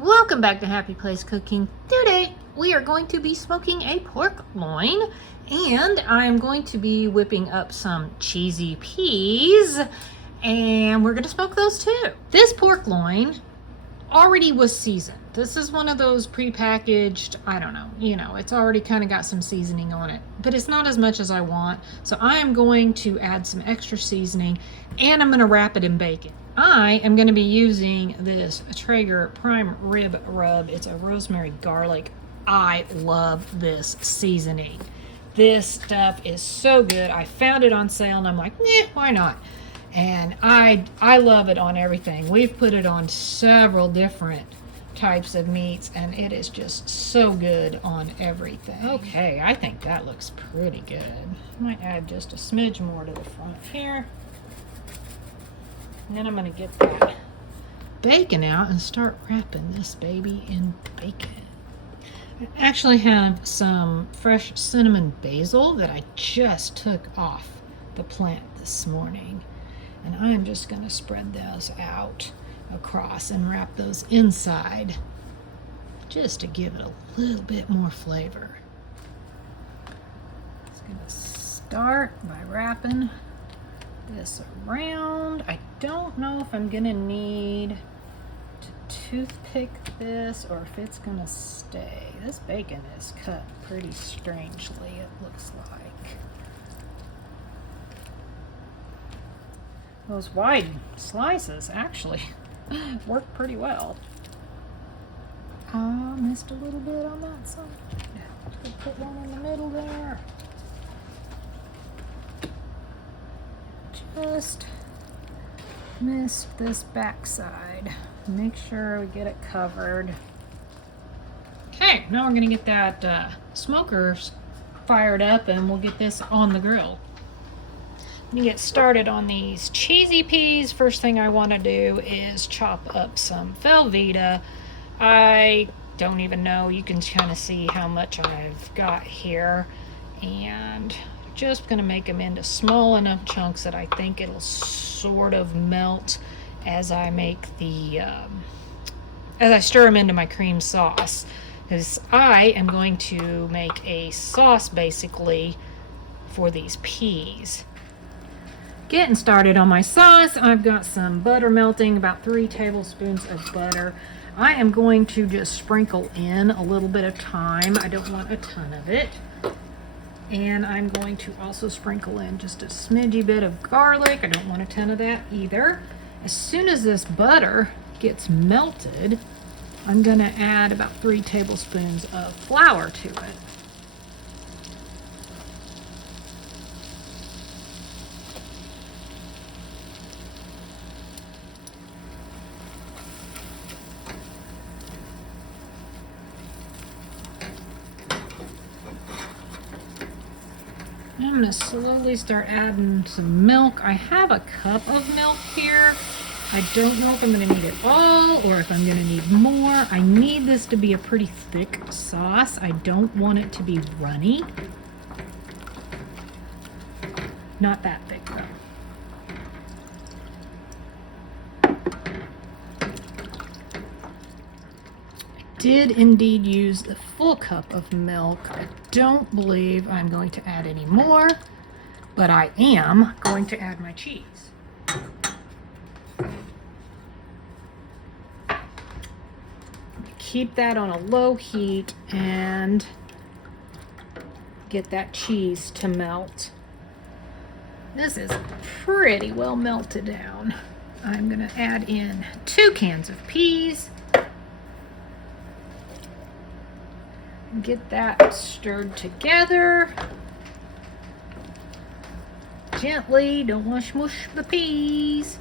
Welcome back to Happy Place Cooking. Today we are going to be smoking a pork loin, and I'm going to be whipping up some cheesy peas, and we're going to smoke those too. This pork loin already was seasoned. This is one of those prepackaged, I don't know, it's already kind of got some seasoning on it, but it's not as much as I want. So I am going to add some extra seasoning, and I'm going to wrap it in bacon. I am going to be using this Traeger prime rib rub. It's a rosemary garlic. I love this seasoning. This stuff is so good. I found it on sale and I'm like, why not? And I love it on everything. We've put it on several different types of meats and it is just so good on everything. Okay, I think that looks pretty good. Might add just a smidge more to the front here. And then I'm going to get that bacon out and start wrapping this baby in bacon. I actually have some fresh cinnamon basil that I just took off the plant this morning. And I'm just going to spread those out across and wrap those inside just to give it a little bit more flavor. Just going to start by wrapping this around. I don't know if I'm gonna need to toothpick this or if it's gonna stay. This bacon is cut pretty strangely, it looks like. Those wide slices actually work pretty well. Missed a little bit on that side. Just put one in the middle there. Just missed this backside. Make sure we get it covered. Okay, now we're gonna get that smoker fired up and we'll get this on the grill. I'm gonna get started on these cheesy peas. First thing I want to do is chop up some Velveeta. I don't even know, you can kind of see how much I've got here, and just gonna make them into small enough chunks that I think it'll sort of melt as I make the as I stir them into my cream sauce, because I am going to make a sauce basically for these peas. Getting started on my sauce, I've got some butter melting, about 3 tablespoons of butter. I am going to just sprinkle in a little bit of thyme. I don't want a ton of it. And I'm going to also sprinkle in just a smidgy bit of garlic. I don't want a ton of that either. As soon as this butter gets melted, I'm going to add about 3 tablespoons of flour to it. I'm going to slowly start adding some milk. I have a cup of milk here. I don't know if I'm going to need it all or if I'm going to need more. I need this to be a pretty thick sauce. I don't want it to be runny. Not that thick though. Did indeed use the full cup of milk. I don't believe I'm going to add any more, but I am going to add my cheese. Keep that on a low heat and get that cheese to melt. This is pretty well melted down. I'm going to add in 2 cans of peas. Get that stirred together gently. Don't want to smush the peas.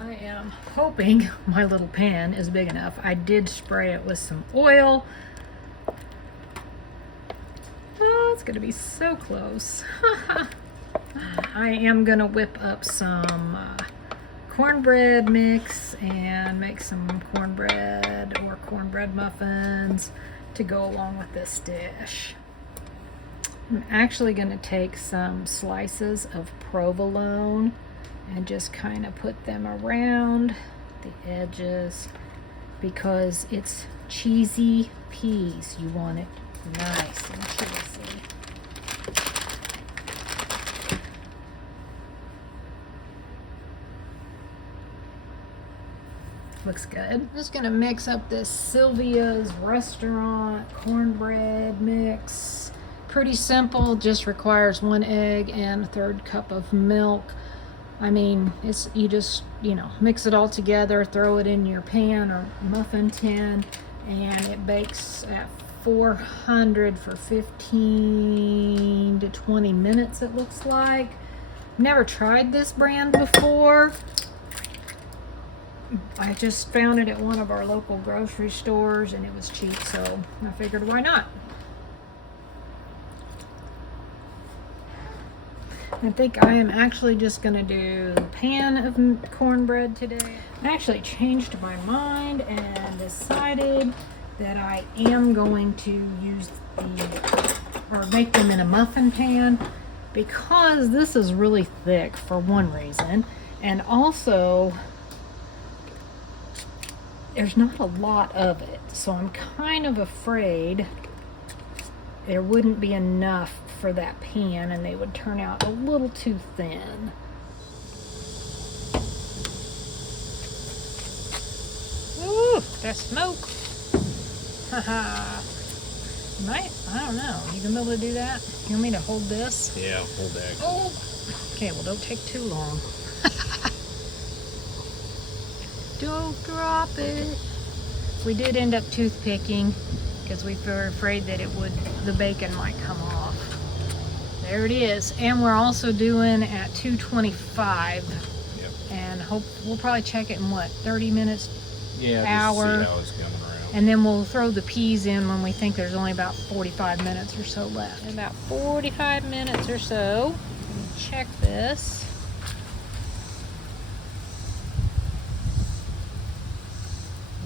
I am hoping my little pan is big enough. I did spray it with some oil. Oh, it's gonna be so close. I am gonna whip up some cornbread mix and make some cornbread or cornbread muffins to go along with this dish. I'm actually going to take some slices of provolone and just kind of put them around the edges because it's cheesy peas. You want it nice and cheesy. Looks good. I'm just gonna mix up this Sylvia's Restaurant cornbread mix. Pretty simple, just requires 1 egg and 1/3 cup of milk. I mean, it's you just, mix it all together, throw it in your pan or muffin tin, and it bakes at 400 for 15 to 20 minutes, it looks like. Never tried this brand before. I just found it at one of our local grocery stores and it was cheap, so I figured why not. I think I am actually just going to do a pan of cornbread today. I actually changed my mind and decided that I am going to use make them in a muffin pan because this is really thick for one reason, and also there's not a lot of it, so I'm kind of afraid there wouldn't be enough for that pan and they would turn out a little too thin. Ooh, that smoke. Haha. I don't know. You gonna be able to do that? You want me to hold this? Yeah, hold that. Oh. Okay, well, don't take too long. Don't drop it. We did end up toothpicking because we were afraid that the bacon might come off. There it is. And we're also doing at 225. Yep. And we'll probably check it in 30 minutes? Yeah, hour. Just see how it's coming around. And then we'll throw the peas in when we think there's only about 45 minutes or so left. In about 45 minutes or so, check this.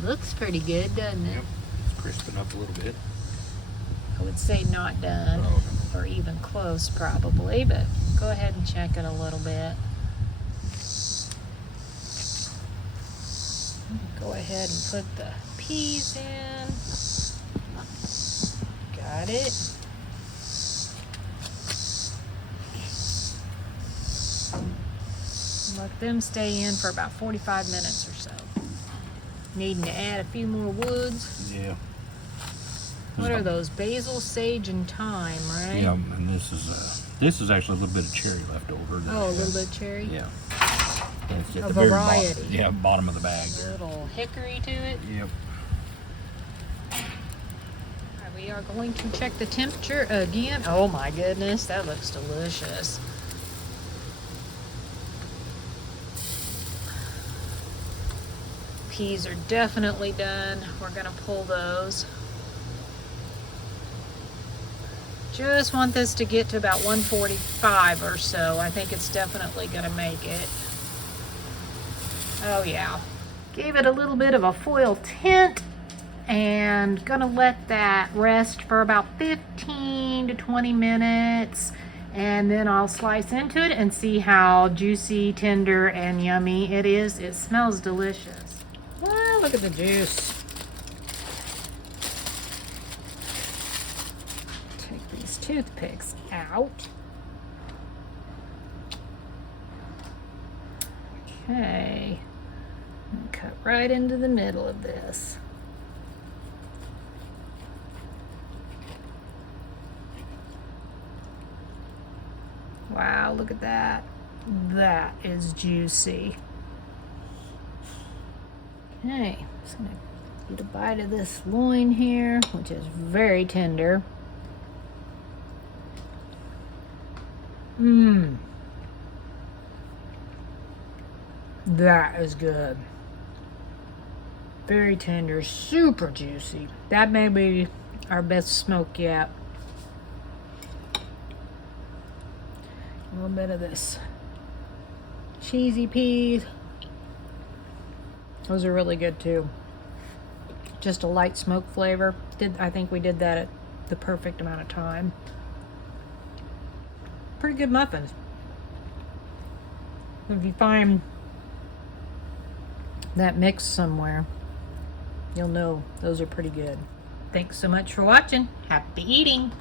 Looks pretty good, doesn't it? Yep. It's crisping up a little bit. I would say not done, or even close probably, but go ahead and check it a little bit. Go ahead and put the peas in. Got it. Let them stay in for about 45 minutes or so. Needing to add a few more woods. Yeah. What are those? Basil, sage, and thyme, right? Yeah, and this is actually a little bit of cherry left over. Oh, a little bit of cherry? Yeah. And it's at A the very variety. bottom. Yeah, bottom of the bag. A little hickory to it. Yep. Alright, we are going to check the temperature again. Oh my goodness, that looks delicious. Peas are definitely done. We're going to pull those. Just want this to get to about 145 or so. I think it's definitely going to make it. Oh yeah. Gave it a little bit of a foil tint and gonna let that rest for about 15 to 20 minutes, and then I'll slice into it and see how juicy, tender, and yummy it is. It smells delicious. Ah, look at the juice. Take these toothpicks out. Okay. Cut right into the middle of this. Wow, look at that. That is juicy. Okay, just gonna get a bite of this loin here, which is very tender. Mmm. That is good. Very tender, super juicy. That may be our best smoke yet. A little bit of this cheesy peas. Those are really good too. Just a light smoke flavor. I think we did that at the perfect amount of time. Pretty good muffins. If you find that mix somewhere, you'll know those are pretty good. Thanks so much for watching. Happy eating!